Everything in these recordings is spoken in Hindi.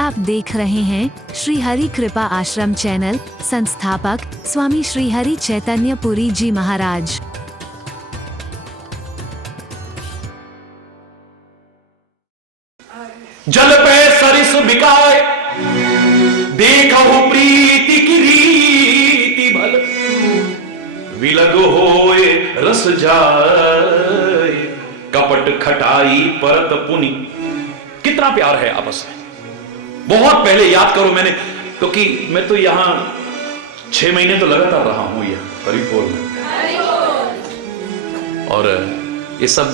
आप देख रहे हैं श्री हरि कृपा आश्रम चैनल। संस्थापक स्वामी श्री हरि चैतन्य पुरी जी महाराज। जल पे सरिस बिकाए, देखो प्रीति की रीति भल, विलग होए रस जाए, कपट खटाई परत पुनि। कितना प्यार है आपस में। बहुत पहले याद करो, मैंने क्योंकि मैं तो यहां 6 महीने तो लगातार रहा हूं ये हरिपुर में, और ये सब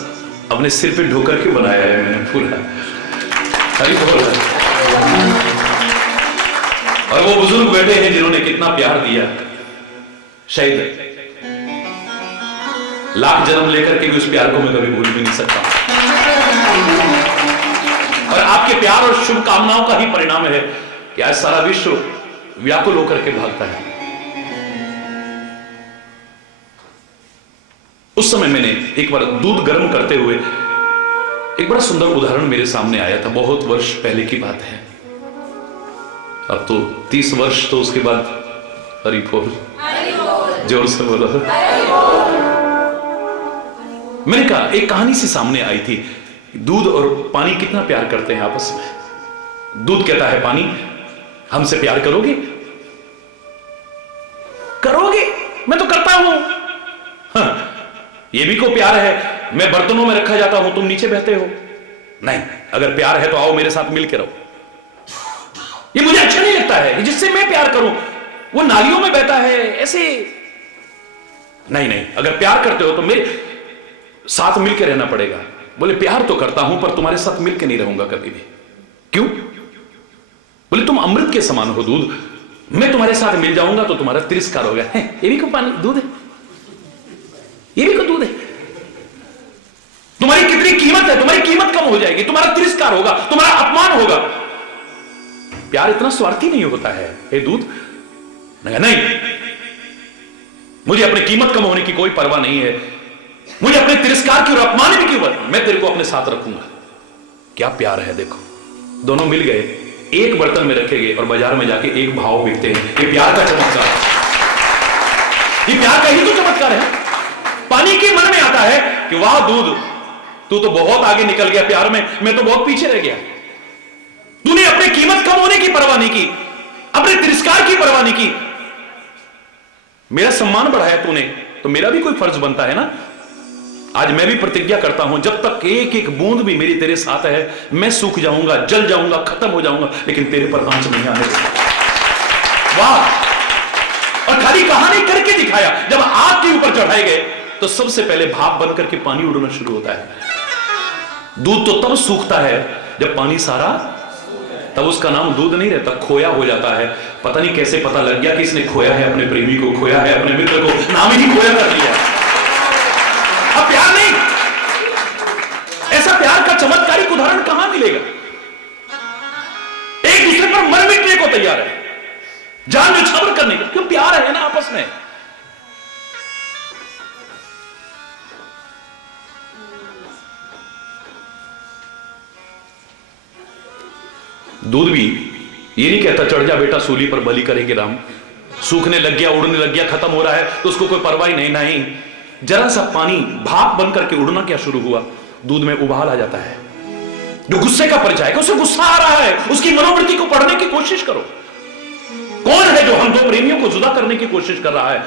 अपने सिर पे ढोकर के बनाया है मैंने पूरा हरिपुर। और वो बुजुर्ग बैठे हैं जिन्होंने कितना प्यार दिया, शायद लाख जन्म लेकर के भी उस प्यार को मैं कभी भूल भी नहीं सकता। और आपके प्यार और शुभकामनाओं का ही परिणाम है कि आज सारा विश्व व्याकुल होकर के भागता है। उस समय मैंने एक बार दूध गर्म करते हुए एक बड़ा सुंदर उदाहरण मेरे सामने आया था। बहुत वर्ष पहले की बात है, अब तो 30 वर्ष तो उसके बाद। हरि बोल, जोर से बोलो। मैंने कहा, एक कहानी सी सामने आई थी, दूध और पानी कितना प्यार करते हैं आपस में। दूध कहता है, पानी हमसे प्यार करोगे? करोगे? मैं तो करता हूं। हाँ, ये भी को प्यार है, मैं बर्तनों में रखा जाता हूं, तुम नीचे बहते हो। नहीं, अगर प्यार है तो आओ मेरे साथ मिलकर रहो। ये मुझे अच्छा नहीं लगता है, जिससे मैं प्यार करूं वो नालियों में बहता है ऐसे। नहीं नहीं, अगर प्यार करते हो तो मेरे साथ मिलकर रहना पड़ेगा। बोले, प्यार तो करता हूं पर तुम्हारे साथ मिलकर नहीं रहूंगा कभी भी। क्यों? बोले, तुम अमृत के समान हो दूध, मैं तुम्हारे साथ मिल जाऊंगा तो तुम्हारा तिरस्कार होगा। ये भी को पानी दूध है, ये भी को दूध है। तुम्हारी कितनी कीमत है, तुम्हारी कीमत कम हो जाएगी, तुम्हारा तिरस्कार होगा, तुम्हारा अपमान होगा। प्यार इतना स्वार्थी नहीं होता है। हे दूध, नहीं, मुझे अपनी कीमत कम होने की कोई परवाह नहीं है, मुझे अपने तिरस्कार की और अपमान की परवाह, मैं तेरे को अपने साथ रखूंगा। क्या प्यार है। देखो, दोनों मिल गए, एक बर्तन में रखे गए और बाजार में जाके एक भाव बिकते हैं। ये प्यार का चमत्कार, ये प्यार का ही तो चमत्कार है। पानी के मन में आता है कि वाह दूध, तू तो बहुत आगे निकल गया प्यार में, मैं तो बहुत पीछे रह गया। तूने अपनी कीमत कम होने की परवाह नहीं की, अपने तिरस्कार की परवाह नहीं की। मेरा सम्मान बढ़ाया तूने, तो मेरा भी कोई फर्ज बनता है ना। आज मैं भी प्रतिज्ञा करता हूं, जब तक एक एक बूंद भी मेरी तेरे साथ है, मैं सूख जाऊंगा, जल जाऊंगा, खत्म हो जाऊंगा, लेकिन तेरे पर आंच नहीं आने देगा। वाह। और खाली कहानी करके दिखाया, जब आग के ऊपर चढ़ाए गए तो सबसे पहले भाप बन करके पानी उड़ना शुरू होता है। दूध तो तब सूखता है जब पानी सारा, तब उसका नाम दूध नहीं रहता, खोया हो जाता है। पता नहीं कैसे पता लग गया कि इसने खोया है अपने प्रेमी को, खोया है अपने मित्र को, नाम ही खोया कर दिया। अब प्यार नहीं, ऐसा प्यार का चमत्कारिक उदाहरण कहां मिलेगा। एक दूसरे पर मर मिटने को तैयार है, जान न्यौछावर करने को, क्यों? प्यार है ना आपस में। दूध भी ये नहीं कहता, चढ़ जा बेटा सूली पर, बलि करेंगे राम। सूखने लग गया, उड़ने लग गया, खत्म हो रहा है तो उसको कोई परवाह नहीं। नहीं, जरा सा पानी भाप बन करके उड़ना क्या शुरू हुआ, दूध में उबाल आ जाता है। जो गुस्से का परिचय है, उसे गुस्सा आ रहा है, उसकी मनोवृत्ति को पढ़ने की कोशिश करो। कौन है जो हम दो प्रेमियों को जुदा करने की कोशिश कर रहा है?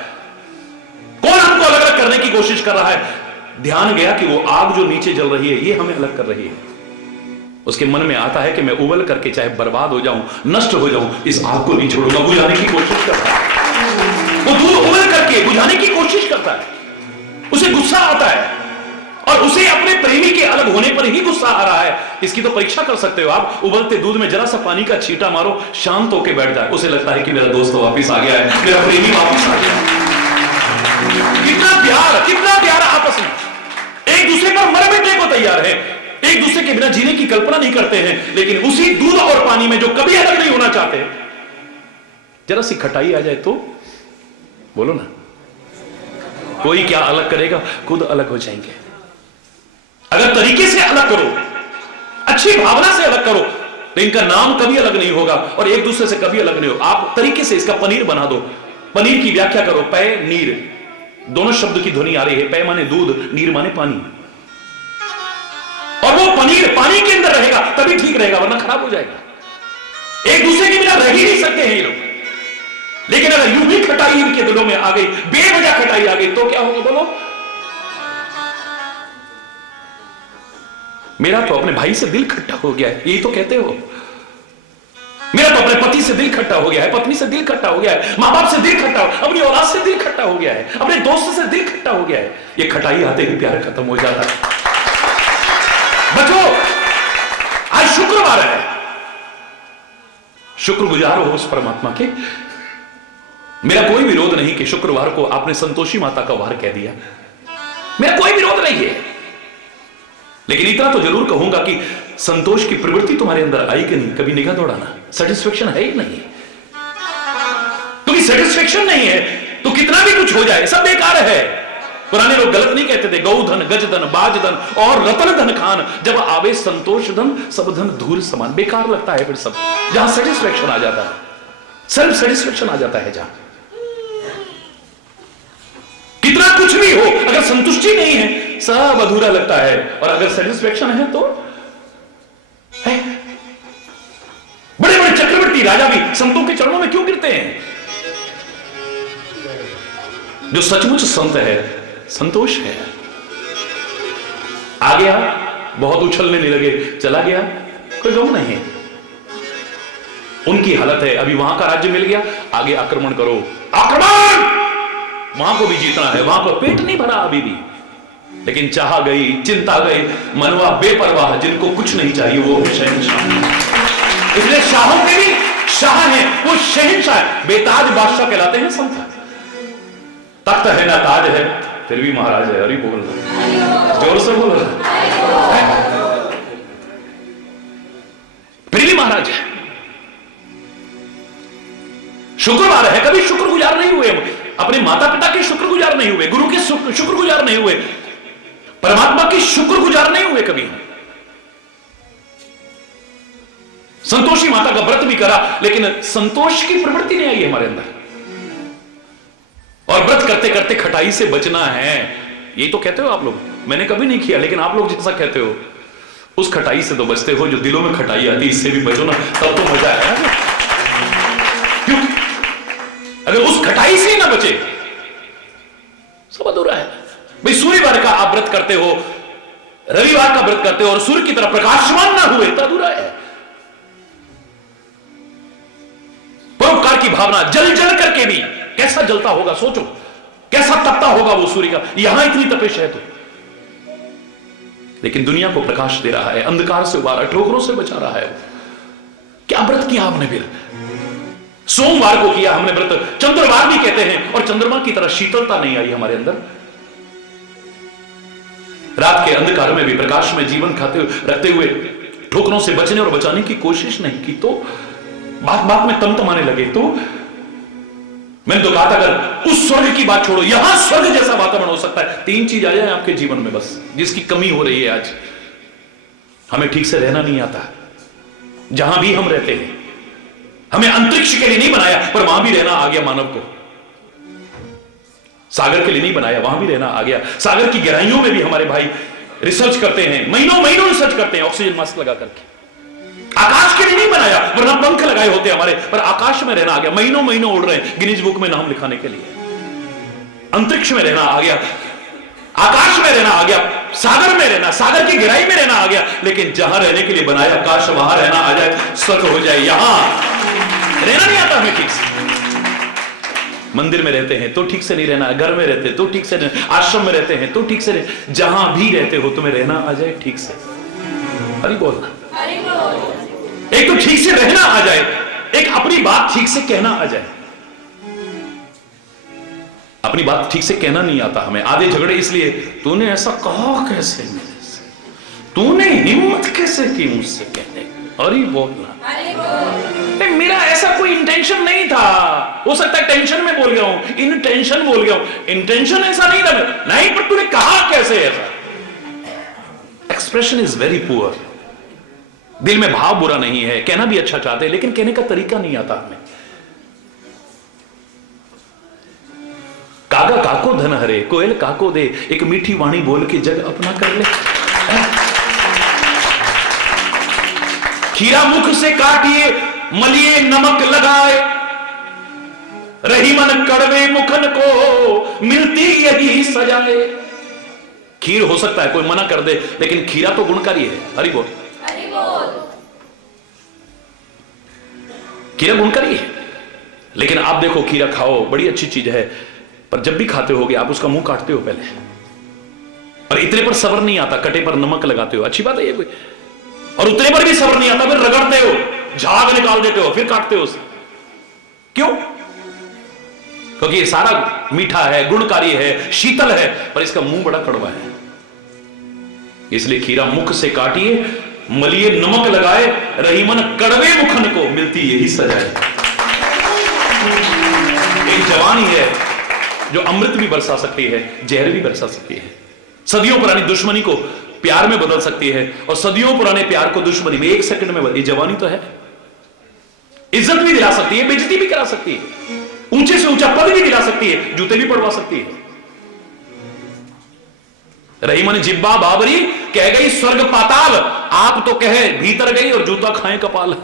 कौन हमको अलग अलग करने की कोशिश कर रहा है? ध्यान गया कि वो आग जो नीचे जल रही है, ये हमें अलग कर रही है। उसके मन में आता है कि मैं उबल करके चाहे बर्बाद हो जाऊं, नष्ट हो जाऊं, इस आग को नहीं छोड़ूंगा। बुझाने की कोशिश करता है, वो दूध उबल करके बुझाने की कोशिश करता है। उसे गुस्सा आता है, और उसे अपने प्रेमी के अलग होने पर ही गुस्सा आ रहा है। इसकी तो परीक्षा कर सकते हो आप। उबलते दूध में जरा सा पानी का छींटा मारो, शांत होकर बैठ जाए, उसे लगता है कि मेरा दोस्त वापिस आ गया है, मेरा प्रेमी वापिस आ गया। कितना प्यार आपस में, एक दूसरे पर मर मिटने को तैयार है, एक दूसरे के बिना जीने की कल्पना नहीं करते हैं। लेकिन उसी दूध और पानी में जो कभी अलग नहीं होना चाहते, जरा सी खटाई आ जाए तो बोलो ना, कोई क्या अलग करेगा, खुद अलग हो जाएंगे। अगर तरीके से अलग करो, अच्छी भावना से अलग करो, तो इनका नाम कभी अलग नहीं होगा और एक दूसरे से कभी अलग नहीं होगा। आप तरीके से इसका पनीर बना दो, पनीर की व्याख्या करो, पय नीर, दोनों शब्द की ध्वनि आ रही है। पय माने दूध, नीर माने पानी, और वो पनीर पानी के अंदर रहेगा तभी ठीक रहेगा, वरना खराब हो जाएगा। एक दूसरे के बिना रह ही नहीं सकते हैं ये लोग। लेकिन अगर यूं भी खटाई इनके दिलों में आ गई, बेवजह खटाई आ गई, तो क्या होगा बोलो? मेरा तो अपने भाई से दिल खट्टा हो गया है, यही तो कहते हो। मेरा तो अपने पति से दिल खट्टा हो गया है, पत्नी से दिल खट्टा हो गया है, मां बाप से दिल खट्टा, अपनी औलाद से दिल खट्टा हो गया है, अपने दोस्त से दिल खट्टा हो गया है। ये खटाई आते ही प्यार खत्म हो जाता है। बचो, आज शुक्रवार है, शुक्रगुजार हो उस परमात्मा के। मेरा कोई विरोध नहीं कि शुक्रवार को आपने संतोषी माता का वार कह दिया, मेरा कोई विरोध नहीं है। लेकिन इतना तो जरूर कहूंगा कि संतोष की प्रवृत्ति तुम्हारे अंदर आई कि नहीं? कभी निगाह दौड़ाना, सेटिस्फेक्शन है ही नहीं। क्योंकि सेटिस्फेक्शन नहीं है तो कितना भी कुछ हो जाए सब बेकार है। पुराने लोग गलत नहीं कहते थे, गौ धन, गज धन, बाज धन और रतन धन खान, जब आवे संतोष धन सब धन धूल समान। बेकार लगता है फिर सब, जहां सेटिस्फेक्शन आ जाता है, सेल्फ सेटिस्फेक्शन आ जाता है, जहां कितना कुछ भी हो अगर संतुष्टि नहीं है सब अधूरा लगता है, और अगर सेटिस्फेक्शन है तो है। बड़े बड़े चक्रवर्ती राजा भी संतों के चरणों में क्यों गिरते हैं? जो सचमुच संत है, संतोष है। आ गया, बहुत उछलने नहीं लगे, चला गया, कोई गम नहीं है। उनकी हालत है, अभी वहां का राज्य मिल गया, आगे आक्रमण करो, आक्रमण, वहां को भी जीतना है, वहां को पेट नहीं भरा अभी भी, लेकिन चाह गई, चिंता गई, मनवा बेपरवाह, जिनको कुछ नहीं चाहिए वो शहंशाह। इसलिए शाहों के भी शाह हैं, वो शहंशाह, बेताज बादशाह कहलाते हैं संत। तख्त है ना ताज है, फिर भी महाराज है। अरे बोल रहा, जोर से बोल रहा, फिर भी महाराज है। शुक्रवार है, कभी शुक्रगुजार नहीं हुए, अपने माता पिता के शुक्रगुजार नहीं हुए, गुरु के शुक्रगुजार नहीं हुए, परमात्मा के शुक्रगुजार नहीं हुए कभी। संतोषी माता का व्रत भी करा, लेकिन संतोष की प्रवृत्ति नहीं आई हमारे अंदर। और व्रत करते करते खटाई से बचना है, यही तो कहते हो आप लोग। मैंने कभी नहीं किया, लेकिन आप लोग जैसा कहते हो, उस खटाई से तो बचते हो जो दिलों में खटाई आती, इससे भी बचो ना, तब तो मजा है। क्यों? अगर उस खटाई से ही ना बचे सब अधूरा है। भाई सूर्यवार का आप व्रत करते हो, रविवार का व्रत करते हो और सूर्य की तरह प्रकाशमान ना हुए तो अधूरा है। परोपकार की भावना जल जल करके भी कैसा जलता होगा, सोचो कैसा तपता होगा वो सूर्य का, यहां इतनी तपिश है तो। लेकिन दुनिया को प्रकाश दे रहा है, अंधकार से उबारा, ठोकरों से बचा रहा है। क्या व्रत किया हमने फिर? सोमवार को किया हमने व्रत, चंद्रवार भी कहते हैं, और चंद्रमा की तरह शीतलता नहीं आई हमारे अंदर। रात के अंधकार में भी प्रकाश में जीवन खाते रहते हुए ठोकरों से बचने और बचाने की कोशिश नहीं की तो बात बात में तमतमाने लगे। तो मैंने तो कहा था, अगर उस स्वर्ग की बात छोड़ो, यहां स्वर्ग जैसा वातावरण हो सकता है। 3 चीज आ जाए आपके जीवन में बस, जिसकी कमी हो रही है आज। हमें ठीक से रहना नहीं आता, जहां भी हम रहते हैं। हमें अंतरिक्ष के लिए नहीं बनाया, पर वहां भी रहना आ गया मानव को। सागर के लिए नहीं बनाया, वहां भी रहना आ गया। सागर की गहराइयों में भी हमारे भाई रिसर्च करते हैं, महीनों महीनों रिसर्च करते हैं ऑक्सीजन मास्क लगा करके। आकाश के लिए नहीं बनाया, वरना पंख लगाए होते हमारे, पर आकाश में रहना आ गया। महीनों महीनों उड़ रहे हैं गिनीज बुक में नाम लिखाने के लिए। अंतरिक्ष में रहना आ गया, आकाश में रहना आ गया, सागर में रहना, सागर की गहराई में रहना आ गया। लेकिन जहां रहने के लिए बनाया, काश वहां रहना आ जाए, स्वर्ग हो जाए। यहां रहना नहीं आता हमें ठीक से। मंदिर में रहते हैं तो ठीक से नहीं रहना, घर में रहते हैं तो ठीक से नहीं, आश्रम में रहते हैं तो ठीक से नहीं, जहां भी रहते हो तुम्हें रहना आ जाए ठीक से। हरि बोल। एक तो ठीक से रहना आ जाए, एक अपनी बात ठीक से कहना आ जाए। अपनी बात ठीक से कहना नहीं आता हमें। आधे झगड़े इसलिए, तूने ऐसा कहा कैसे मेरे से, तूने हिम्मत कैसे की मुझसे कहने। अरे बोलना, मेरा ऐसा कोई इंटेंशन नहीं था, हो सकता है टेंशन में बोल गया हूं, इंटेंशन बोल गया हूं, इंटेंशन ऐसा नहीं था। नहीं, पर तूने कहा कैसे ऐसा। Expression is very poor. दिल में भाव बुरा नहीं है, कहना भी अच्छा चाहते हैं, लेकिन कहने का तरीका नहीं आता हमें। कागा काको धन हरे, कोयल काको दे, एक मीठी वाणी बोल के जग अपना कर ले। खीरा मुख से काटिए, मलिए नमक लगाए, रही मन कड़वे मुखन को, मिलती यही सजाए। खीर हो सकता है कोई मना कर दे, लेकिन खीरा तो गुणकारी है। हरि बोल, खीरा गुणकारी है। लेकिन आप देखो, खीरा खाओ, बड़ी अच्छी चीज है, पर जब भी खाते होगे आप उसका मुंह काटते हो पहले, और इतने पर सब्र नहीं आता, कटे पर नमक लगाते हो, अच्छी बात है ये कोई, और उतने पर भी सब्र नहीं आता, फिर रगड़ते हो, झाग निकाल देते हो, फिर काटते हो उसे। क्यों? क्योंकि ये सारा मीठा है, गुणकारी है, शीतल है, पर इसका मुंह बड़ा कड़वा है। इसलिए खीरा मुख से काटिए, मलिए नमक लगाए, रही मन कड़वे मुखन को, मिलती यही सजाए। एक जवानी है जो अमृत भी बरसा सकती है, जहर भी बरसा सकती है, सदियों पुरानी दुश्मनी को प्यार में बदल सकती है, और सदियों पुराने प्यार को दुश्मनी में एक सेकंड में ये जवानी तो है। इज्जत भी दिला सकती है, बेइज्जती भी करा सकती है, ऊंचे से ऊंचा पद भी दिला सकती है, जूते भी पड़वा सकती है। रही मन जिब्बा बाबरी, कह गई स्वर्ग पाताल, आप तो कहे भीतर गई और जूता खाए कपाल।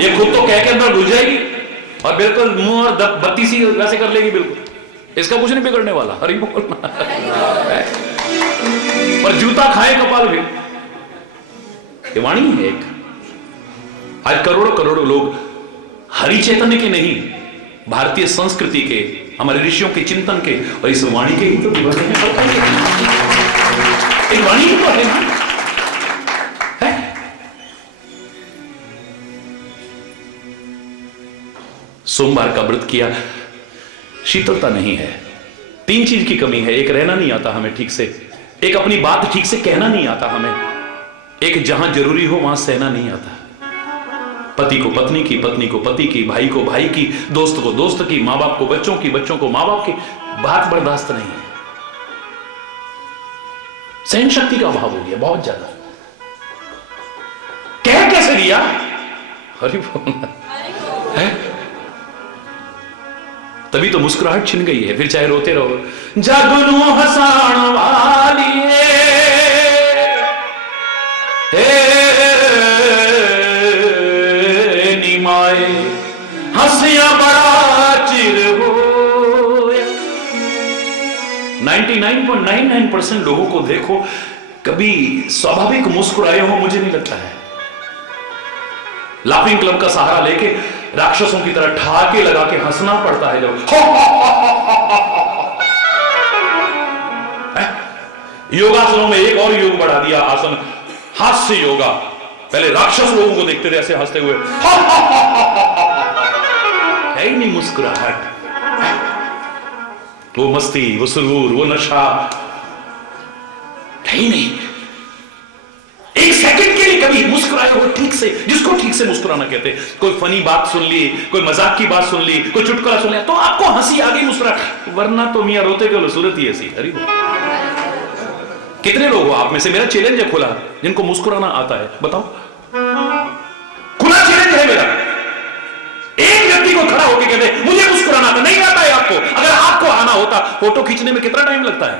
ये खुद तो कह के अंदर घुस जाएगी और बिल्कुल मुंह और बत्ती सी वैसे कर लेगी, बिल्कुल इसका कुछ नहीं बिगड़ने वाला। हरि बोल। पर जूता खाए कपाल भी, ये वाणी है एक। आज करोड़ों करोड़ों लोग हरि चैतन्य के नहीं, भारतीय संस्कृति के, हमारे ऋषियों के चिंतन के और इस वाणी के ही तो दीवाने हैं। एक वाणी ही तो है ना, है? सोमवार का व्रत किया, शीतलता नहीं है। तीन चीज की कमी है, एक रहना नहीं आता हमें ठीक से, एक अपनी बात ठीक से कहना नहीं आता हमें, एक जहां जरूरी हो वहां सहना नहीं आता। पति को पत्नी की, पत्नी को पति की, भाई को भाई की, दोस्त को दोस्त की, मां बाप को बच्चों की, बच्चों को मां बाप की, बात बर्दाश्त नहीं है। सहन शक्ति का अभाव हो गया बहुत ज्यादा। कह कैसे दिया? हरि बोल है, तभी तो मुस्कुराहट छिन गई है, फिर चाहे रोते रहो। जगनू हसाण वाली निमाए, हंसिया बड़ा चिर हो। 99.99% लोगों को देखो कभी स्वाभाविक मुस्कुराए हो, मुझे नहीं लगता है। लाफिंग क्लब का सहारा लेके राक्षसों की तरह ठहाके लगा के हंसना पड़ता है जब योगासनों में एक और योग बढ़ा दिया, आसन हास्य योगा। पहले राक्षस लोगों को देखते थे ऐसे हंसते हुए, है ही नहीं मुस्कुराहट, वो मस्ती, वो सुरूर, वो नशा है ही नहीं। एक सेकंड के लिए कभी मुस्कुराए हो ठीक से, जिसको ठीक से मुस्कुराना कहते। कोई फनी बात सुन ली, कोई मजाक की बात सुन ली, कोई चुटकुला सुन लिया तो आपको हंसी आ गई, मुस्कुरा, वरना तो मियां रोते क्यों, सूरत ही ऐसी। हरी बोल। कितने लोग हो आप में से, मेरा चैलेंज है खुला, जिनको मुस्कुराना आता है, बताओ। खुला चैलेंज है मेरा, एक व्यक्ति को खड़ा होकर कहते मुझे मुस्कुराना आता नहीं आता है आपको। अगर आपको आना होता, फोटो खींचने में कितना टाइम लगता है,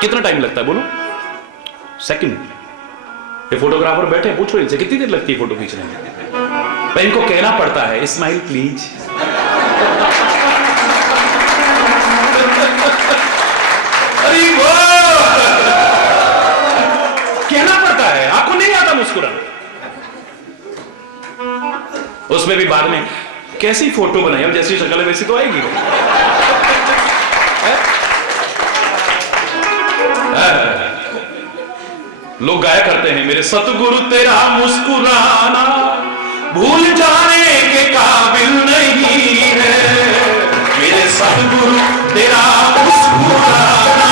कितना टाइम लगता है बोलो? सेकंड। ये फोटोग्राफर बैठे, पूछो इनसे कितनी देर लगती है फोटो खींचने में। पर इनको कहना पड़ता है स्माइल प्लीज। अरे कहना पड़ता है, आपको नहीं आता मुस्कुराना। उसमें भी बाद में कैसी फोटो बनाई, और जैसी शक्ल है वैसी तो आएगी। लोग गाया करते हैं, मेरे सतगुरु तेरा मुस्कुराना भूल जाने के काबिल नहीं है, मेरे सतगुरु तेरा मुस्कुराना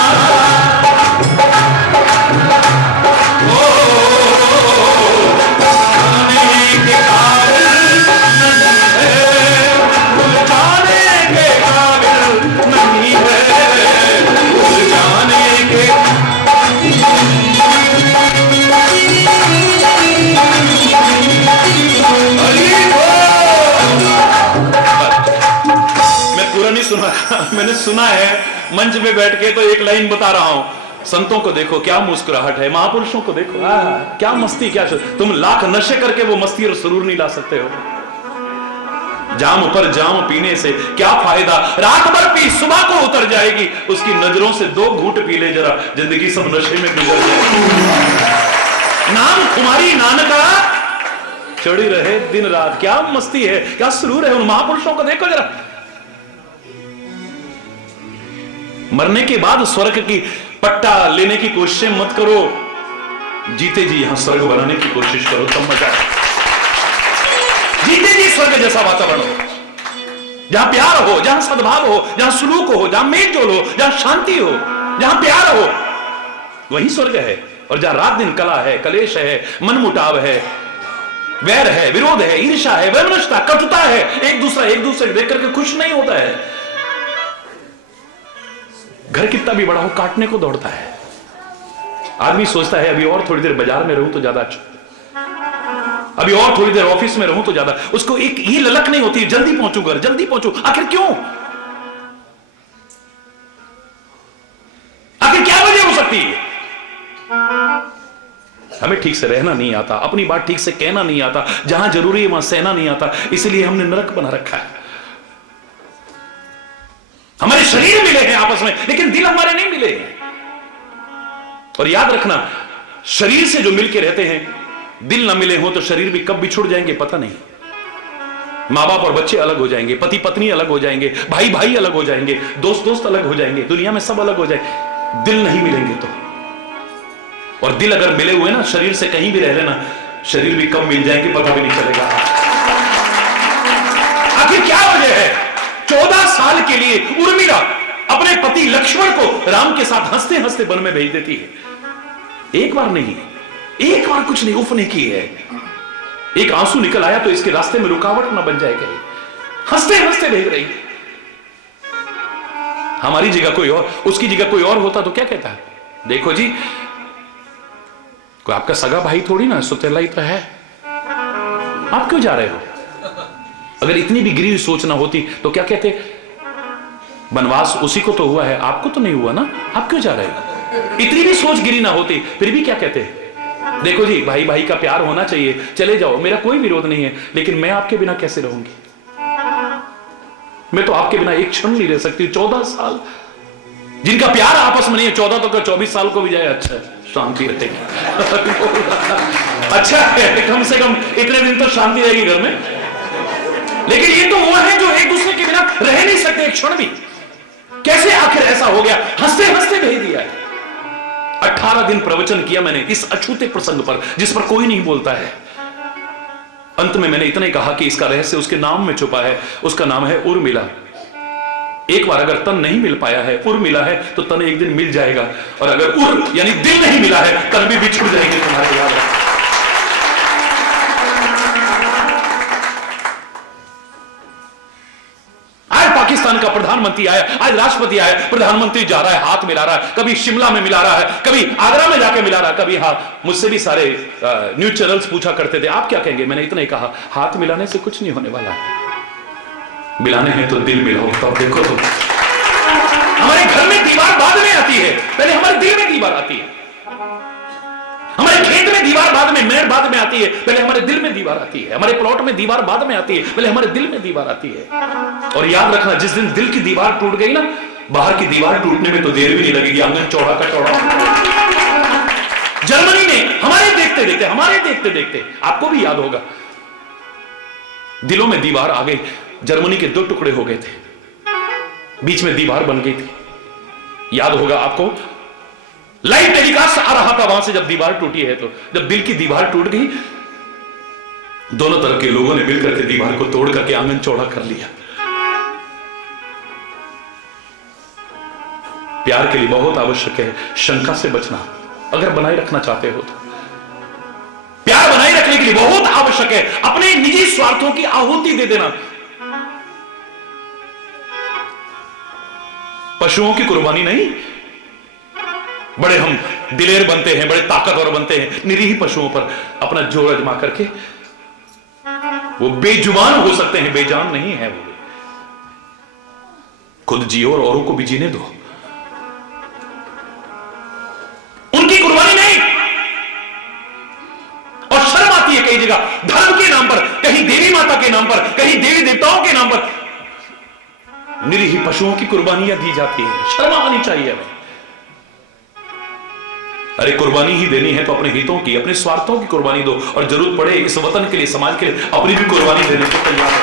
मैंने सुना है मंच पे बैठ के, तो एक लाइन बता रहा हूं, संतों को देखो क्या मुस्कुराहट है, महापुरुषों को देखो क्या मस्ती, क्या तुम लाख नशे करके वो मस्ती और सुरूर नहीं ला सकते हो। जाम पर जाम पीने से क्या फायदा, रात भर पी सुबह को उतर जाएगी, उसकी नजरों से 2 घूंट पी ले जरा, जिंदगी सब नशे में गुजर जाएगी। नाम तुम्हारी नानका चढ़ी रहे दिन रात, क्या मस्ती है, क्या सुरूर है। उन महापुरुषों को देखो जरा। मरने के बाद स्वर्ग की पट्टा लेने की कोशिश मत करो, जीते जी यहां स्वर्ग बनाने की कोशिश करो, तब मजा है। जीते जी स्वर्ग जैसा वातावरण हो, जहां प्यार हो, जहां सद्भाव हो, जहां सुलूक हो, जहां मेल जोल हो, जहां शांति हो, जहां प्यार हो, वही स्वर्ग है। और जहां रात दिन कला है, कलेश है, मनमुटाव है, वैर है, विरोध है, ईर्ष्या है, वैमनस्यता, कटुता है, एक दूसरे देख करके खुश नहीं होता है। घर कितना भी बड़ा हो काटने को दौड़ता है। आदमी सोचता है अभी और थोड़ी देर बाजार में रहूं तो ज्यादा अच्छा, अभी और थोड़ी देर ऑफिस में रहूं तो ज्यादा। उसको एक ये ललक नहीं होती जल्दी पहुंचू घर, जल्दी पहुंचू। आखिर क्यों? आखिर क्या वजह हो सकती है? हमें ठीक से रहना नहीं आता, अपनी बात ठीक से कहना नहीं आता, जहां जरूरी है वहां सहना नहीं आता, इसलिए हमने नरक बना रखा है। हमारे शरीर मिले हैं आपस में, लेकिन दिल हमारे नहीं मिले हैं। और याद रखना, शरीर से जो मिलके रहते हैं, दिल ना मिले हो तो शरीर भी कब बिछुड़ जाएंगे पता नहीं। मां बाप और बच्चे अलग हो जाएंगे, पति पत्नी अलग हो जाएंगे, भाई भाई अलग हो जाएंगे, दोस्त दोस्त अलग हो जाएंगे, दुनिया में सब अलग हो जाए, दिल नहीं मिलेंगे तो। और दिल अगर मिले हुए ना, शरीर से कहीं भी रह लेना, शरीर भी कब मिल जाएंगे पता भी नहीं चलेगा। आखिर क्या वजह है? 14 साल के लिए उर्मिला अपने पति लक्ष्मण को राम के साथ हंसते हंसते वन में भेज देती है। एक बार नहीं, एक बार कुछ नहीं, उफ नहीं की है। एक आंसू निकल आया तो इसके रास्ते में रुकावट ना बन जाए कहीं, हंसते हंसते भेज रही। हमारी जगह कोई और, उसकी जगह कोई और होता तो क्या कहता है? देखो जी, कोई आपका सगा भाई थोड़ी ना, सुतेला ही तो है, आप क्यों जा रहे हो? अगर इतनी भी गिरी हुई सोच ना होती तो क्या कहते? वनवास उसी को तो हुआ है, आपको तो नहीं हुआ ना, आप क्यों जा रहे हो? इतनी भी सोच गिरी ना होती फिर भी क्या कहते? देखो जी, भाई भाई का प्यार होना चाहिए, चले जाओ, मेरा कोई विरोध नहीं है, लेकिन मैं आपके बिना कैसे रहूंगी? मैं तो आपके बिना एक क्षण नहीं रह सकती। 14 साल जिनका प्यार आपस में नहीं है, 14 तो 24 साल को भी जाए, अच्छा शांति रहेगी। अच्छा है, कम से कम इतने दिन तो शांति रहेगी घर में। लेकिन ये तो वो है जो एक दूसरे के बिना रह नहीं सकते एक क्षण भी। कैसे आखिर ऐसा हो गया? हंसते हंसते भेज दिया है। 18 दिन प्रवचन किया मैंने इस अछूते प्रसंग पर, जिस पर कोई नहीं बोलता है। अंत में मैंने इतना ही कहा कि इसका रहस्य उसके नाम में छुपा है, उसका नाम है उर्मिला। एक बार अगर तन नहीं मिल पाया है, उर मिला है, तो तन एक दिन मिल जाएगा। और अगर उर यानी दिल नहीं मिला है, तन भी बिछुड़ जाएंगे तुम्हारे। याद रखो। आज पाकिस्तान का प्रधानमंत्री आया, आज राष्ट्रपति आया, प्रधानमंत्री जा रहा है, हाथ मिला रहा है, कभी शिमला में मिला रहा है, कभी आगरा में जाके मिला रहा है, कभी हाथ। मुझसे भी सारे न्यूज चैनल्स पूछा करते थे आप क्या कहेंगे? मैंने इतना ही कहा, हाथ मिलाने से कुछ नहीं होने वाला है, मिलाने हैं तो दिल मिलाओ। तब देखो तो हमारे घर में दीवार बाद में आती है, पहले हमारे दिल में दीवार आती है। हमारे खेत में दीवार बाद में, मेड़ बाद में आती है, पहले हमारे दिल में दीवार आती है। हमारे प्लॉट में दीवार बाद में आती है, पहले हमारे दिल में दीवार आती है। और याद रखना, जिस दिन दिल की दीवार टूट गई ना, बाहर की दीवार टूटने में तो देर भी नहीं लगेगी, आंगन चौड़ा का चौड़ा। जर्मनी में हमारे देखते देखते आपको भी याद होगा, दिलों में दीवार आ गई। जर्मनी के 2 टुकड़े हो गए थे, बीच में दीवार बन गई थी। याद होगा आपको, लाइव टेलीकास्ट आ रहा था वहां से जब दीवार टूटी है। तो जब दिल की दीवार टूट गई, दोनों तरफ के लोगों ने मिलकर के दीवार को तोड़ करके आंगन चौड़ा कर लिया। प्यार के लिए बहुत आवश्यक है शंका से बचना, अगर बनाए रखना चाहते हो तो। प्यार बनाए रखने के लिए बहुत आवश्यक है अपने निजी स्वार्थों की आहुति दे देना। पशुओं की कुर्बानी नहीं। बड़े हम दिलेर बनते हैं, बड़े ताकतवर बनते हैं, निरीह पशुओं पर अपना जोर आजमा करके। वो बेजुबान हो सकते हैं, बेजान नहीं है वो। खुद जियो और औरों को भी जीने दो। उनकी कुर्बानी नहीं। और शर्म आती है कई जगह धर्म के नाम पर, कहीं देवी माता के नाम पर, कहीं देवी देवताओं के नाम पर निरीह पशुओं की कुर्बानियां दी जाती हैं। शर्म आनी चाहिए हमें। अरे कुर्बानी ही देनी है तो अपने हितों की, अपने स्वार्थों की कुर्बानी दो, और जरूरत पड़े इस वतन के लिए, समाज के लिए अपनी भी कुर्बानी देने को तैयार है।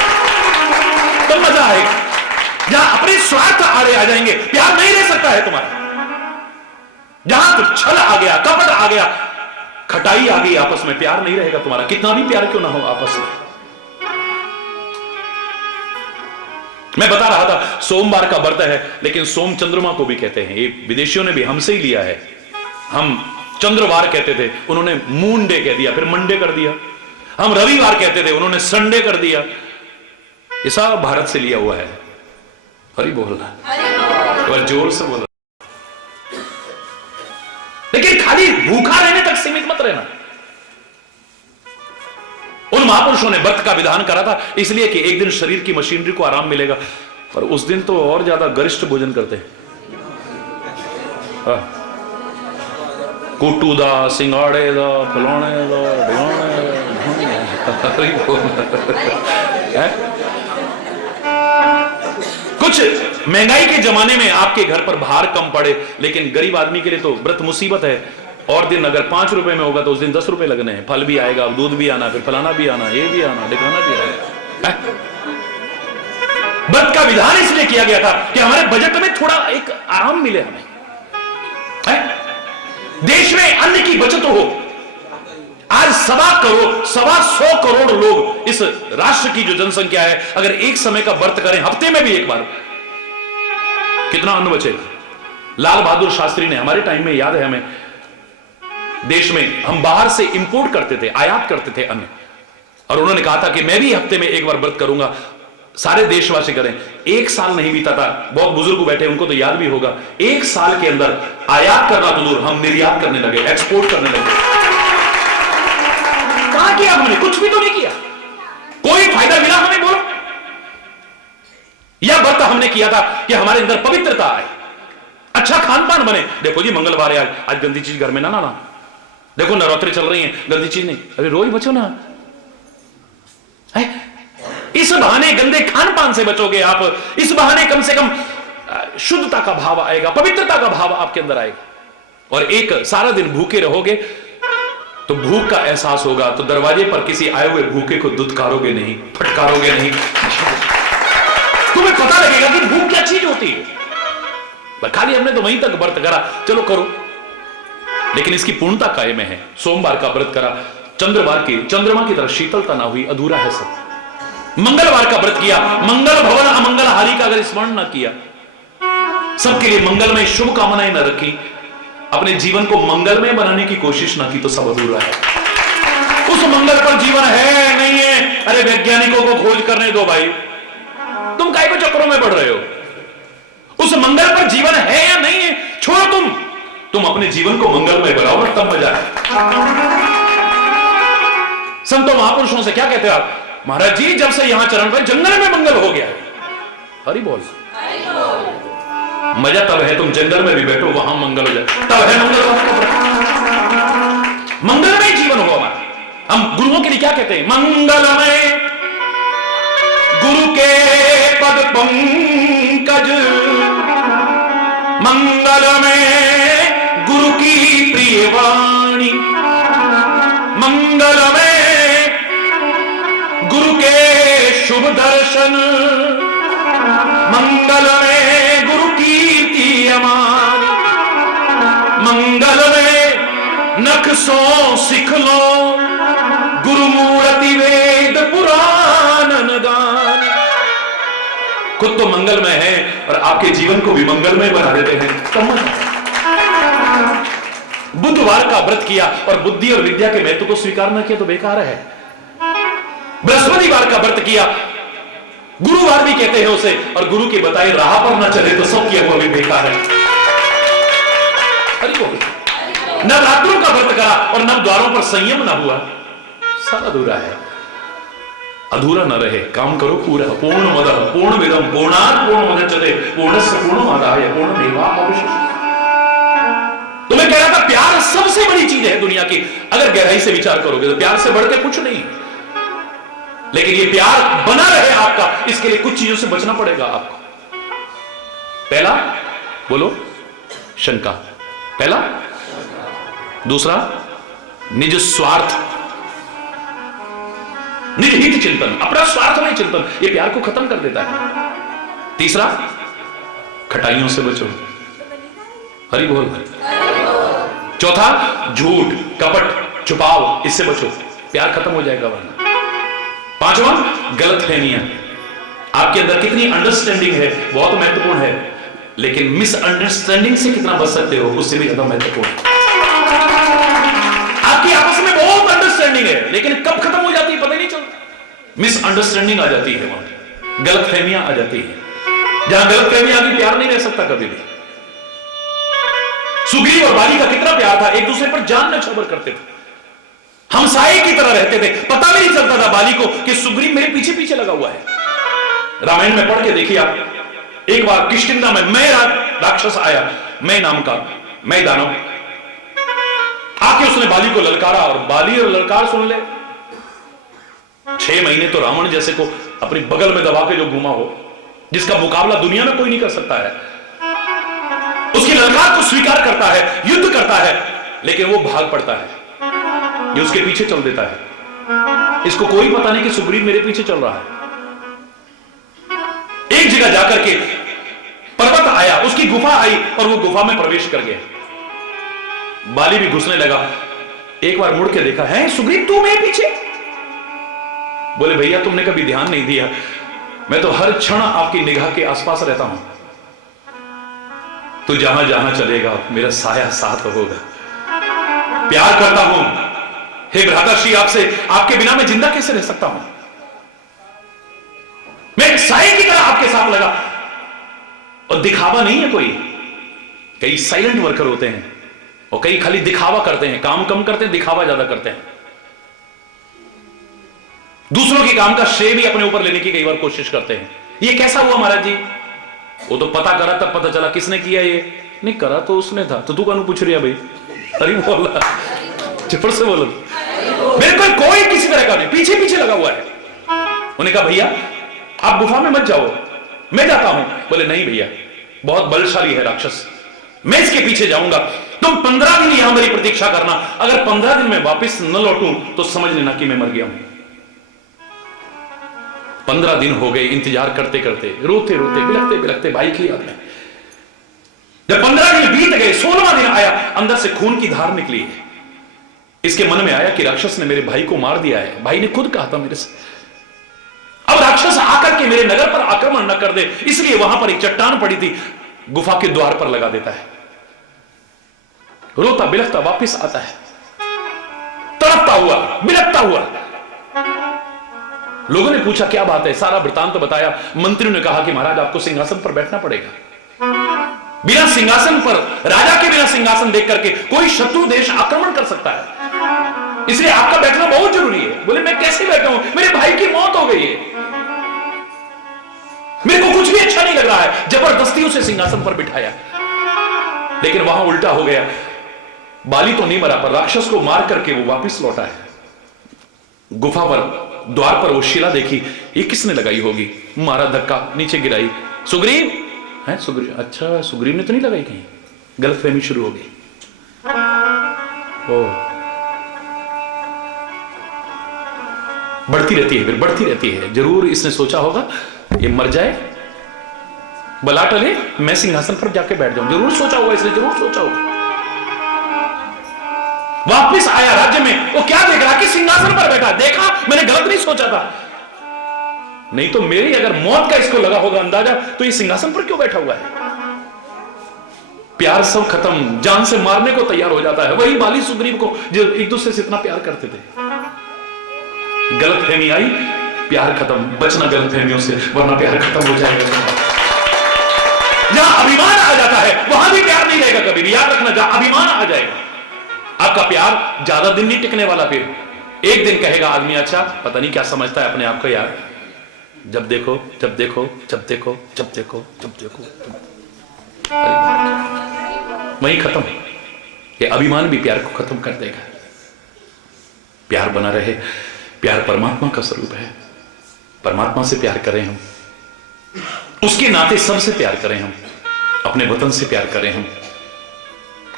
तब मजा आएगा। जहां अपने स्वार्थ आड़े आ जाएंगे, प्यार नहीं रह सकता है तुम्हारा। जहां तो छल आ गया, कपट आ गया, खटाई आ गई आपस में, प्यार नहीं रहेगा तुम्हारा, कितना भी प्यार क्यों ना हो आपस में। मैं बता रहा था सोमवार का व्रत है, लेकिन सोम चंद्रमा को भी कहते हैं। ये विदेशियों ने भी हमसे ही लिया है। हम चंद्रवार कहते थे, उन्होंने मून डे कह दिया, फिर मंडे कर दिया। हम रविवार कहते थे, उन्होंने संडे कर दिया। ये सब भारत से लिया हुआ है। हरि बोल रहा, जोर से बोल रहा। लेकिन खाली भूखा रहने तक सीमित मत रहना। उन महापुरुषों ने व्रत का विधान करा था इसलिए कि एक दिन शरीर की मशीनरी को आराम मिलेगा, पर उस दिन तो और ज्यादा गरिष्ठ भोजन करते हैं। कुटू दा, सिंगाड़े दा, फलाने दा, कुछ महंगाई के जमाने में आपके घर पर भार कम पड़े, लेकिन गरीब आदमी के लिए तो व्रत मुसीबत है। और दिन अगर 5 रुपए में होगा तो उस दिन 10 रुपए लगने हैं। फल भी आएगा, दूध भी आना, फिर फलाना भी आना, ये भी आना, दिखाना भी आना। व्रत का विधान इसलिए किया गया था कि हमारे बजट में थोड़ा एक आराम मिले हमें। देश में अन्न की बचत हो। आज 125 करोड़ लोग, इस राष्ट्र की जो जनसंख्या है, अगर एक समय का व्रत करें, हफ्ते में भी एक बार, कितना अन्न बचेगा। लाल बहादुर शास्त्री ने, हमारे टाइम में याद है हमें, देश में हम बाहर से इंपोर्ट करते थे, आयात करते थे अन्न, और उन्होंने कहा था कि मैं भी हफ्ते में एक बार व्रत करूंगा। सारे देशवासी करें। 1 साल नहीं बीता था, बहुत बुजुर्ग बैठे, उनको तो याद भी होगा, 1 साल के अंदर आयात करना तो दूर, हम निर्यात करने लगे, एक्सपोर्ट करने लगे। कहां किया हमने? कुछ भी तो नहीं किया। कोई फायदा मिला हमें? बोलो। यह व्रत हमने किया था कि हमारे अंदर पवित्रता आए, अच्छा खान पान बने। देखो जी मंगलवार है, आज गंदी चीज घर में ना लाना। देखो नवरात्रि चल रही है, गंदी चीज नहीं। अरे रोज बचो ना। इस बहाने गंदे खान पान से बचोगे आप। इस बहाने कम से कम शुद्धता का भाव आएगा, पवित्रता का भाव आपके अंदर आएगा। और एक सारा दिन भूखे रहोगे तो भूख का एहसास होगा, तो दरवाजे पर किसी आए हुए भूखे को दुत्कारोगे नहीं, फटकारोगे नहीं। तुम्हें पता लगेगा कि भूख क्या चीज होती है। खाली हमने तो वहीं तक व्रत करा, चलो करो, लेकिन इसकी पूर्णता काय में है। सोमवार का व्रत करा, चंद्रमा की तरह शीतलता ना हुई, अधूरा है सब। मंगलवार का व्रत किया, मंगल भवन अमंगलहारी का अगर स्मरण ना किया, सबके लिए मंगलमय शुभकामनाएं न रखी, अपने जीवन को मंगलमय बनाने की कोशिश ना की, तो सब अधूरा है। उस मंगल पर जीवन है नहीं है, अरे वैज्ञानिकों को खोज करने दो भाई, तुम काहे को चक्करों में पड़ रहे हो। उस मंगल पर जीवन है या नहीं है, छोड़ो। तुम अपने जीवन को मंगलमय बनाओ, तब मजा है। संतों महापुरुषों से क्या कहते हो आप? महाराज जी जब से यहां चरण पर जंगल में मंगल हो गया है। हरि बोल। मजा तब है तुम जंगल में भी बैठो, वहां मंगल हो जाए, तब है मंगल। मंगलमय जीवन हो हमारा। हम गुरुओं के लिए क्या कहते हैं? मंगलमय गुरु के पद पंकज, मंगलमय गुरु की प्रिय वाणी, मंगलमय गुरु के शुभ दर्शन, मंगलमय गुरु कीर्ति अमान, मंगलमय नख सो सिख लो, गुरु मूर्ति वेद पुराण गान। खुद तो मंगलमय है और आपके जीवन को भी मंगलमय बना देते हैं। बुधवार का व्रत किया और बुद्धि और विद्या के महत्व को स्वीकार न किया तो बेकार है। बृहस्पतिवार का व्रत किया, गुरुवार भी कहते हैं उसे, और गुरु के बताए राह पर न चले तो सब किया हुआ भी बेकार है। नवरात्रों का व्रत करा और नव द्वारों पर संयम न हुआ, सब अधूरा है। अधूरा न रहे, काम करो पूरा। पूर्णमदः पूर्णमिदं पूर्णात् पूर्णमुदच्यते पूर्णस्य पूर्णमादाय पूर्णमेवावशिष्यते। तो मैं कह रहा था प्यार सबसे बड़ी चीज है दुनिया की। अगर गहराई से विचार करोगे तो प्यार से बढ़ के कुछ नहीं। लेकिन ये प्यार बना रहे आपका, इसके लिए कुछ चीजों से बचना पड़ेगा आपको। पहला बोलो, शंका। पहला। दूसरा, निज स्वार्थ, निज हित चिंतन, अपना स्वार्थ नहीं चिंतन, ये प्यार को खत्म कर देता है। तीसरा, खटाइयों से बचो, हरि बोल। चौथा, झूठ कपट छुपाव, इससे बचो, प्यार खत्म हो जाएगा वरना। पांचवा, गलतफहमियां। आपके अंदर कितनी अंडरस्टैंडिंग है बहुत महत्वपूर्ण है, लेकिन मिसअंडरस्टैंडिंग से कितना बच सकते हो उससे भी ज्यादा महत्वपूर्ण है। आपकी आपस में बहुत अंडरस्टैंडिंग है, लेकिन कब खत्म हो जाती है पता ही नहीं चलता। मिसअंडरस्टैंडिंग आ जाती है, वहां गलतफहमियां आ जाती है। जहां गलतफहमियां आ गई, प्यार नहीं रह सकता कभी भी। सुग्रीव और बाली का कितना प्यार था, एक दूसरे पर जान न्यौछावर करते थे, हमसाये की तरह रहते थे। पता भी नहीं चलता था बाली को कि सुग्रीव मेरे पीछे पीछे लगा हुआ है। रामायण में पढ़ के देखिए आप, एक बार किष्किंधा में मैं राक्षस आया, मैं नाम का, मैं दानव, आके उसने बाली को ललकारा, और बाली और ललकार सुन ले। 6 महीने तो रावण जैसे को अपनी बगल में दबा के जो घूमा हो, जिसका मुकाबला दुनिया में कोई नहीं कर सकता है, उसकी ललकार को स्वीकार करता है, युद्ध करता है, लेकिन वो भाग पड़ता है, ये उसके पीछे चल देता है। इसको कोई पता नहीं कि सुग्रीव मेरे पीछे चल रहा है। एक जगह जाकर के पर्वत आया, उसकी गुफा आई और वो गुफा में प्रवेश कर गया। बाली भी घुसने लगा, एक बार मुड़ के देखा, है सुग्रीव तू मेरे पीछे? बोले भैया तुमने कभी ध्यान नहीं दिया, मैं तो हर क्षण आपकी निगाह के आसपास रहता हूं, तू जहां जहां चलेगा मेरा साया साथ होगा। प्यार करता हूं हे भ्राताश्री आपसे, आपके बिना मैं जिंदा कैसे रह सकता हूं? मैं एक साए की तरह आपके साथ लगा। और दिखावा नहीं है कोई, कई साइलेंट वर्कर होते हैं और कई खाली दिखावा करते हैं, काम कम करते हैं, दिखावा ज्यादा करते हैं। दूसरों के काम का श्रेय भी अपने ऊपर लेने की कई बार कोशिश करते हैं। ये कैसा हुआ महाराज जी? वो तो पता करा तब पता चला किसने किया, ये नहीं करा तो उसने था, तो तू कानू पूछ रही है भाई? अरे बोला, जोर से बोलो। बिल्कुल कोई किसी तरह का नहीं, पीछे पीछे लगा हुआ है। उन्होंने कहा भैया आप गुफा में मत जाओ, मैं जाता हूं। बोले नहीं भैया, बहुत बलशाली है राक्षस, मैं इसके पीछे जाऊंगा, तुम 15 दिन यहां मेरी प्रतीक्षा करना, अगर 15 दिन में वापस न लौटूं तो समझ लेना कि मैं मर गया हूं। 15 दिन हो गए इंतजार करते करते, रोते रोते, बिलखते बिलखते भाई की याद में। जब 15 दिन बीत गए, 16वां दिन आया, अंदर से खून की धार निकली है। इसके मन में आया कि राक्षस ने मेरे भाई को मार दिया है, भाई ने खुद कहा था मेरे से, अब राक्षस आकर के मेरे नगर पर आक्रमण न कर दे, इसलिए वहां पर एक चट्टान पड़ी थी, गुफा के द्वार पर लगा देता है। रोता बिलखता वापिस आता है, तड़पता हुआ, बिलखता हुआ। लोगों ने पूछा क्या बात है, सारा वृतांत तो बताया। मंत्रियों ने कहा कि महाराज आपको सिंहासन पर बैठना पड़ेगा, बिना सिंहासन पर, राजा के बिना सिंहासन देख करके कोई शत्रु देश आक्रमण कर सकता है, इसलिए आपका बैठना बहुत जरूरी है। बोले मैं कैसे बैठा हूं, मेरे भाई की मौत हो गई है, मेरे को कुछ भी अच्छा नहीं लग रहा है। जबरदस्ती उसे सिंहासन पर बिठाया, लेकिन वहां उल्टा हो गया। बाली तो नहीं मरा, पर राक्षस को मार करके वो वापस लौटा है। गुफा पर द्वार पर वो शिला देखी, ये किसने लगाई होगी, मारा धक्का, नीचे गिराई, सुग्रीव है। सुग्रीव, अच्छा सुग्रीव ने तो नहीं लगाई, कहीं गलतफहमी शुरू हो गई। बढ़ती रहती है, फिर बढ़ती रहती है। जरूर इसने सोचा होगा ये मर जाए, बला टले, मैं सिंहासन पर जाके बैठ जाऊं, जरूर सोचा होगा इसने, जरूर सोचा होगा। वापिस आया राज्य में, वो क्या देख रहा कि सिंहासन पर बैठा, देखा मैंने गलत नहीं सोचा था, नहीं तो मेरी अगर मौत का इसको लगा होगा अंदाजा, तो ये सिंहासन पर क्यों बैठा हुआ है। प्यार सब खत्म, जान से मारने को तैयार हो जाता है। वही बाली सुग्रीव को जो एक दूसरे से इतना प्यार करते थे, गलतफहमी आई, प्यार खत्म। बचना गलतफहमियों से, वरना प्यार खत्म हो जाएगा। जहां अभिमान आ जाता है वहां भी प्यार नहीं रहेगा कभी भी, याद रखना। जहां अभिमान आ जाएगा, आपका प्यार ज्यादा दिन नहीं टिकने वाला, फिर एक दिन कहेगा आदमी, अच्छा पता नहीं क्या समझता है अपने आप को यार, जब देखो जब देखो जब देखो जब देखो जब देखो, वही खत्म। ये अभिमान भी प्यार को खत्म कर देगा। प्यार बना रहे। प्यार परमात्मा का स्वरूप है। परमात्मा से प्यार करें हम, उसके नाते सबसे प्यार करें हम, अपने वतन से प्यार करें हम,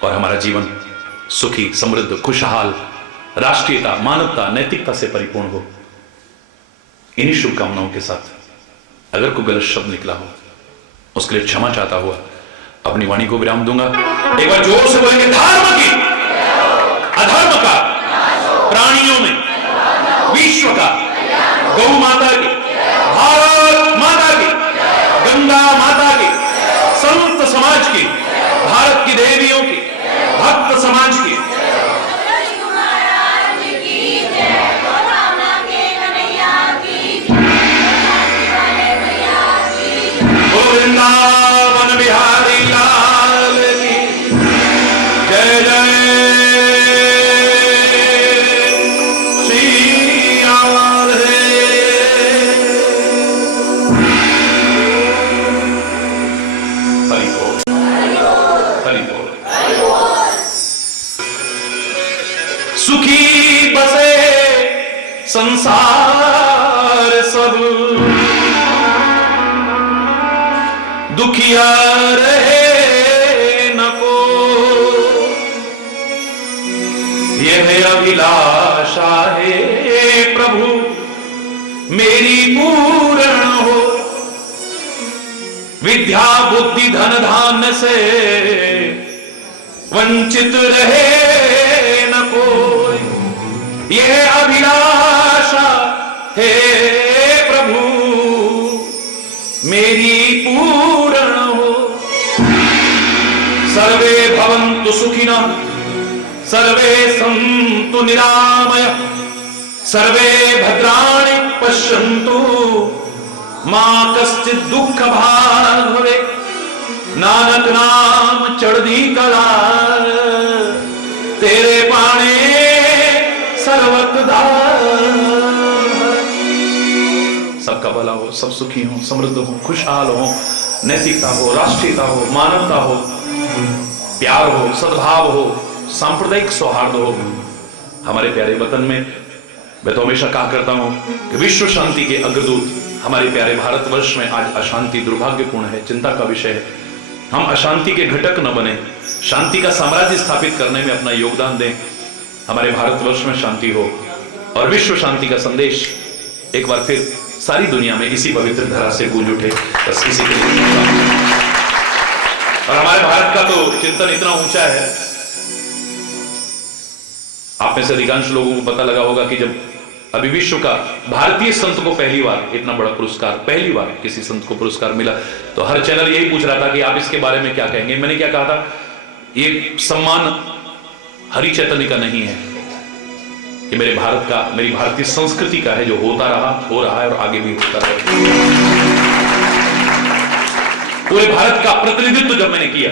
और हमारा जीवन सुखी, समृद्ध, खुशहाल, राष्ट्रीयता, मानवता, नैतिकता से परिपूर्ण हो। इन्हीं शुभकामनाओं के साथ अगर कोई गलत शब्द निकला हो उसके लिए क्षमा चाहता हुआ अपनी वाणी को विराम दूंगा। एक बार जोर से बोलेंगे, धर्म की, अधर्म का, प्राणियों में, विश्व का, गौ माता की, भारत माता की, गंगा माता की, संत समाज की, भारत की देवियों की, भक्त समाज की, वृंदावन बिहारी लाल की जय जय श्री राधे। हरि बोल, हरि बोल। सुखी बसे संसार सब, दुखिया रहे न को, यह अभिलाषा है प्रभु मेरी पूर्ण हो। विद्या बुद्धि धन धान्य से वंचित रहे न कोई, यह अभिलाषा है प्रभु मेरी पूर्ण हो। सर्वे भवन्तु सुखिनः, सर्वे सन्तु निरामयः, सर्वे भद्राणि पश्यन्तु, मा कश्चित् दुःख भाग् भवेत्। नानक नाम चढ़दी कला, तेरे पाणे सर्वदा। सबका भला हो, सब सुखी हो, समृद्ध हो, खुशहाल हो, नैतिकता हो, राष्ट्रीयता हो, मानवता हो, प्यार हो, सद्भाव हो, सांप्रदायिक सौहार्द हो हमारे प्यारे वतन में। मैं तो हमेशा कहा करता हूं कि विश्व शांति के अग्रदूत हमारे प्यारे भारतवर्ष में आज अशांति दुर्भाग्यपूर्ण है, चिंता का विषय है। हम अशांति के घटक न बने, शांति का साम्राज्य स्थापित करने में अपना योगदान दें। हमारे भारतवर्ष में शांति हो और विश्व शांति का संदेश एक बार फिर सारी दुनिया में इसी पवित्र धरा से गूंज उठे। बस इसी के लिए। और हमारे भारत का तो चिंतन इतना ऊंचा है, आप में से अधिकांश लोगों को पता लगा होगा कि जब अभी विश्व का भारतीय संत को पहली बार इतना बड़ा पुरस्कार, पहली बार किसी संत को पुरस्कार मिला, तो हर चैनल यही पूछ रहा था कि आप इसके बारे में क्या कहेंगे। मैंने क्या कहा था, ये सम्मान हरि चैतन्य का नहीं है, ये मेरे भारत का, मेरी भारतीय संस्कृति का है, जो होता रहा, हो रहा है और आगे भी होता रहेगा। पूरे भारत का प्रतिनिधित्व जब मैंने किया,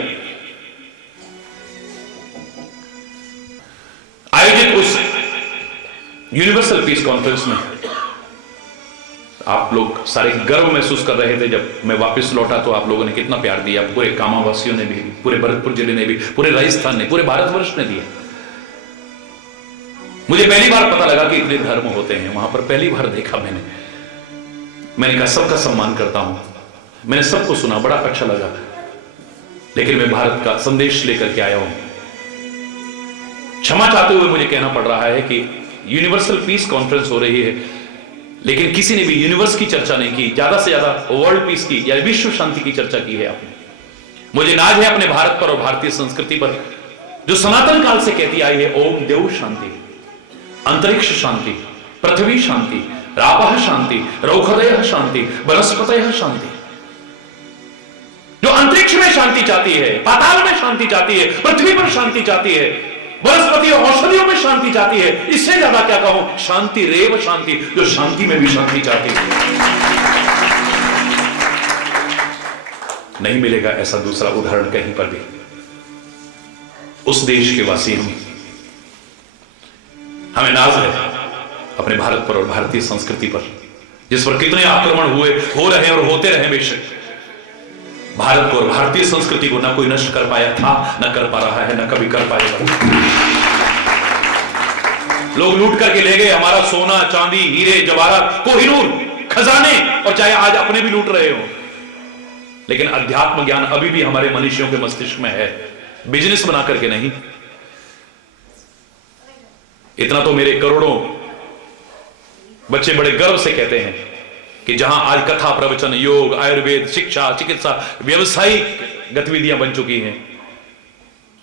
आयोजित उस यूनिवर्सल पीस कॉन्फ्रेंस में आप लोग सारे गर्व महसूस कर रहे थे। जब मैं वापस लौटा तो आप लोगों ने कितना प्यार दिया, पूरे कामावासियों ने भी, पूरे भरतपुर जिले ने भी, पूरे राजस्थान ने, पूरे भारतवर्ष ने दिया। मुझे पहली बार पता लगा कि इतने धर्म होते हैं, वहां पर पहली बार देखा मैंने कहा सबका सम्मान करता हूं, मैंने सबको सुना, बड़ा अच्छा लगा, लेकिन मैं भारत का संदेश लेकर के आया हूं। क्षमा चाहते हुए मुझे कहना पड़ रहा है कि यूनिवर्सल पीस कॉन्फ्रेंस हो रही है, लेकिन किसी ने भी यूनिवर्स की चर्चा नहीं की, ज्यादा से ज्यादा वर्ल्ड पीस की या विश्व शांति की चर्चा की है आपने। मुझे नाज है अपने भारत पर और भारतीय संस्कृति पर, जो सनातन काल से कहती आई है, ओम देव शांति, अंतरिक्ष शांति, पृथ्वी शांति, रापः शांति, रौखदयः शांति, वनस्पतयः शांति। जो अंतरिक्ष में शांति चाहती है, पाताल में शांति चाहती है, पृथ्वी पर शांति चाहती है, वनस्पति और औषधियों में शांति चाहती है, इससे ज्यादा क्या कहूं, शांति रेव शांति, जो शांति में भी शांति चाहती है। नहीं मिलेगा ऐसा दूसरा उदाहरण कहीं पर भी। उस देश के वासी हमें नाज है अपने भारत पर और भारतीय संस्कृति पर, जिस पर कितने आक्रमण हुए, हो रहे और होते रहे बेशक, भारत को और भारतीय संस्कृति को ना कोई नष्ट कर पाया था, ना कर पा रहा है, ना कभी कर पाएगा। लोग लूट करके ले गए हमारा सोना, चांदी, हीरे, जवाहरात, कोहिनूर, खजाने, और चाहे आज अपने भी लूट रहे हो, लेकिन अध्यात्म ज्ञान अभी भी हमारे मनुष्यों के मस्तिष्क में है, बिजनेस बना करके नहीं। इतना तो मेरे करोड़ों बच्चे बड़े गर्व से कहते हैं कि जहां आज कथा, प्रवचन, योग, आयुर्वेद, शिक्षा, चिकित्सा, व्यवसायिक गतिविधियां बन चुकी हैं,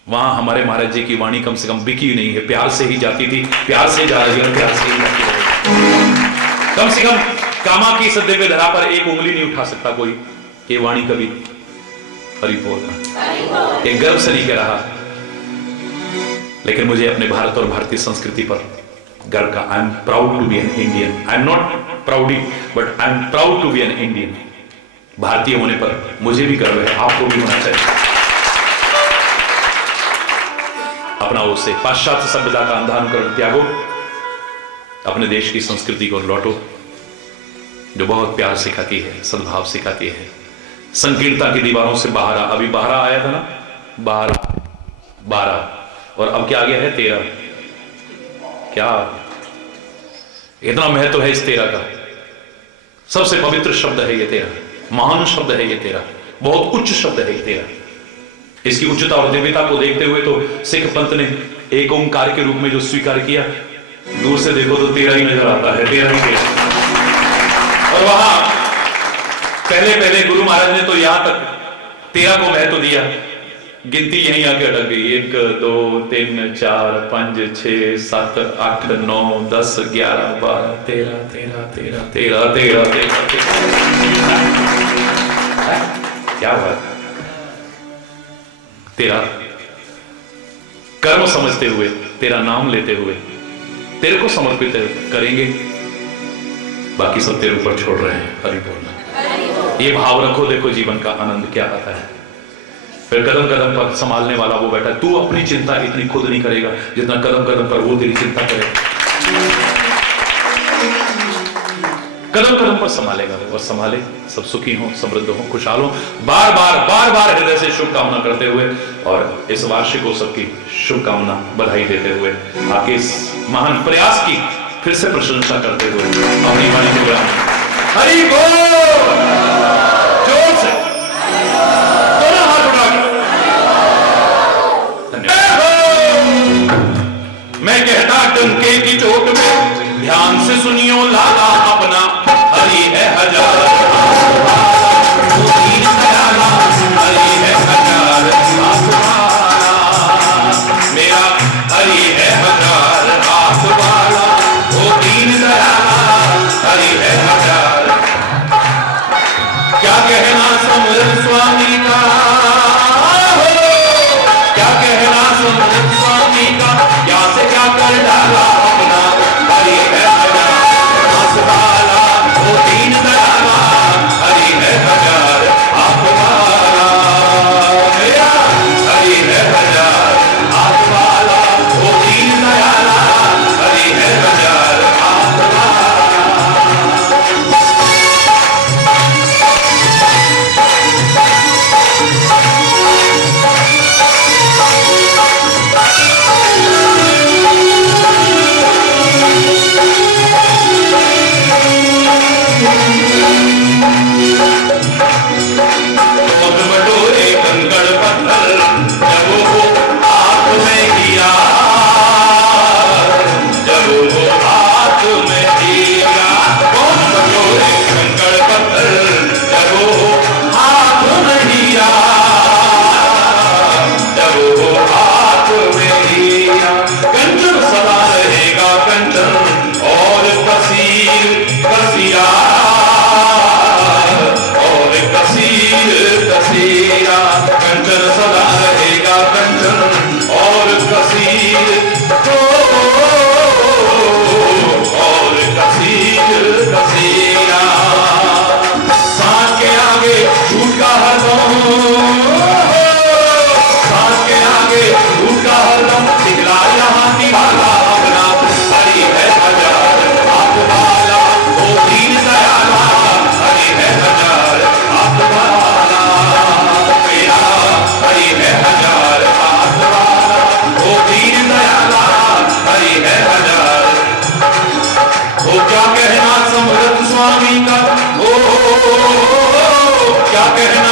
वहां हमारे महाराज जी की वाणी कम से कम बिकी नहीं है। प्यार से ही जाती थी, प्यार से जा रही है, प्यार से ही जाती है। कम से कम कामा की सद्दे पे धरा पर एक उंगली नहीं उठा सकता कोई, ये वाणी कभी हरि बोलना, एक गर्व से नहीं कह रहा, लेकिन मुझे अपने भारत और भारतीय संस्कृति पर गर्व का। I am proud to be an Indian. I am not proudy, but I am proud to be an Indian. भारतीय होने पर मुझे भी गर्व है, आपको भी होना चाहिए। अपना उससे पाश्चात्य सभ्यता का अंधानुकरण त्यागो, अपने देश की संस्कृति को लौटो, जो बहुत प्यार सिखाती है, सद्भाव सिखाती है। संकीर्णता की दीवारों से बाहर आ, अभी बाहर आया था ना, 12 और अब क्या आ गया है 13। क्या इतना महत्व है इस 13 का। सबसे पवित्र शब्द है ये 13, महान शब्द है ये 13, बहुत उच्च शब्द है ये 13। इसकी उच्चता और दिव्यता को देखते हुए तो सिख पंथ ने एक ओंकार के रूप में जो स्वीकार किया, दूर से देखो तो 13 ही नजर आता है, 13 ही 13। और वहां पहले गुरु महाराज ने तो यहां तक 13 को महत्व दिया, गिनती यहीं आके अटक गई। 1 2 3 4 5 6 7 8 9 10 11 12 13 13 13 13 13 13। क्या बात। 13 कर्म समझते हुए, तेरा नाम लेते हुए, तेरे को समर्पित करेंगे, बाकी सब तेरे ऊपर छोड़ रहे हैं। हरि बोलना, ये भाव रखो, देखो जीवन का आनंद क्या आता है। फिर कदम कदम पर संभालने वाला वो बैठा है। तू अपनी चिंता इतनी खुद नहीं करेगा जितना कदम कदम पर वो तेरी चिंता करेगा। कदम कदम पर संभालेगा वो, और संभाले, सब सुखी हो, समृद्ध हो, खुशहाल हो। बार बार हृदय से शुभकामना करते हुए और इस वार्षिक उत्सव की शुभकामना, बधाई देते हुए, आपके इस महान प्रयास की फिर से प्रशंसा करते हुए अपनी वाणी को विराम। हरि बोल, जोर से दोनों हाथ उठा के मैं कहता डंके की चोट में ध्यान से सुनियो लाला अपना, हरि है हजार हरि है हजार मेरा, हरि है हजार हाथ वाला, वो दीन दयाला, हरि है हजार। क्या कहना समृद्ध स्वामी का, क्या कहना समृद्ध स्वामी का, क्या से क्या कर डाला अपना, हरि है हजार क्या कहना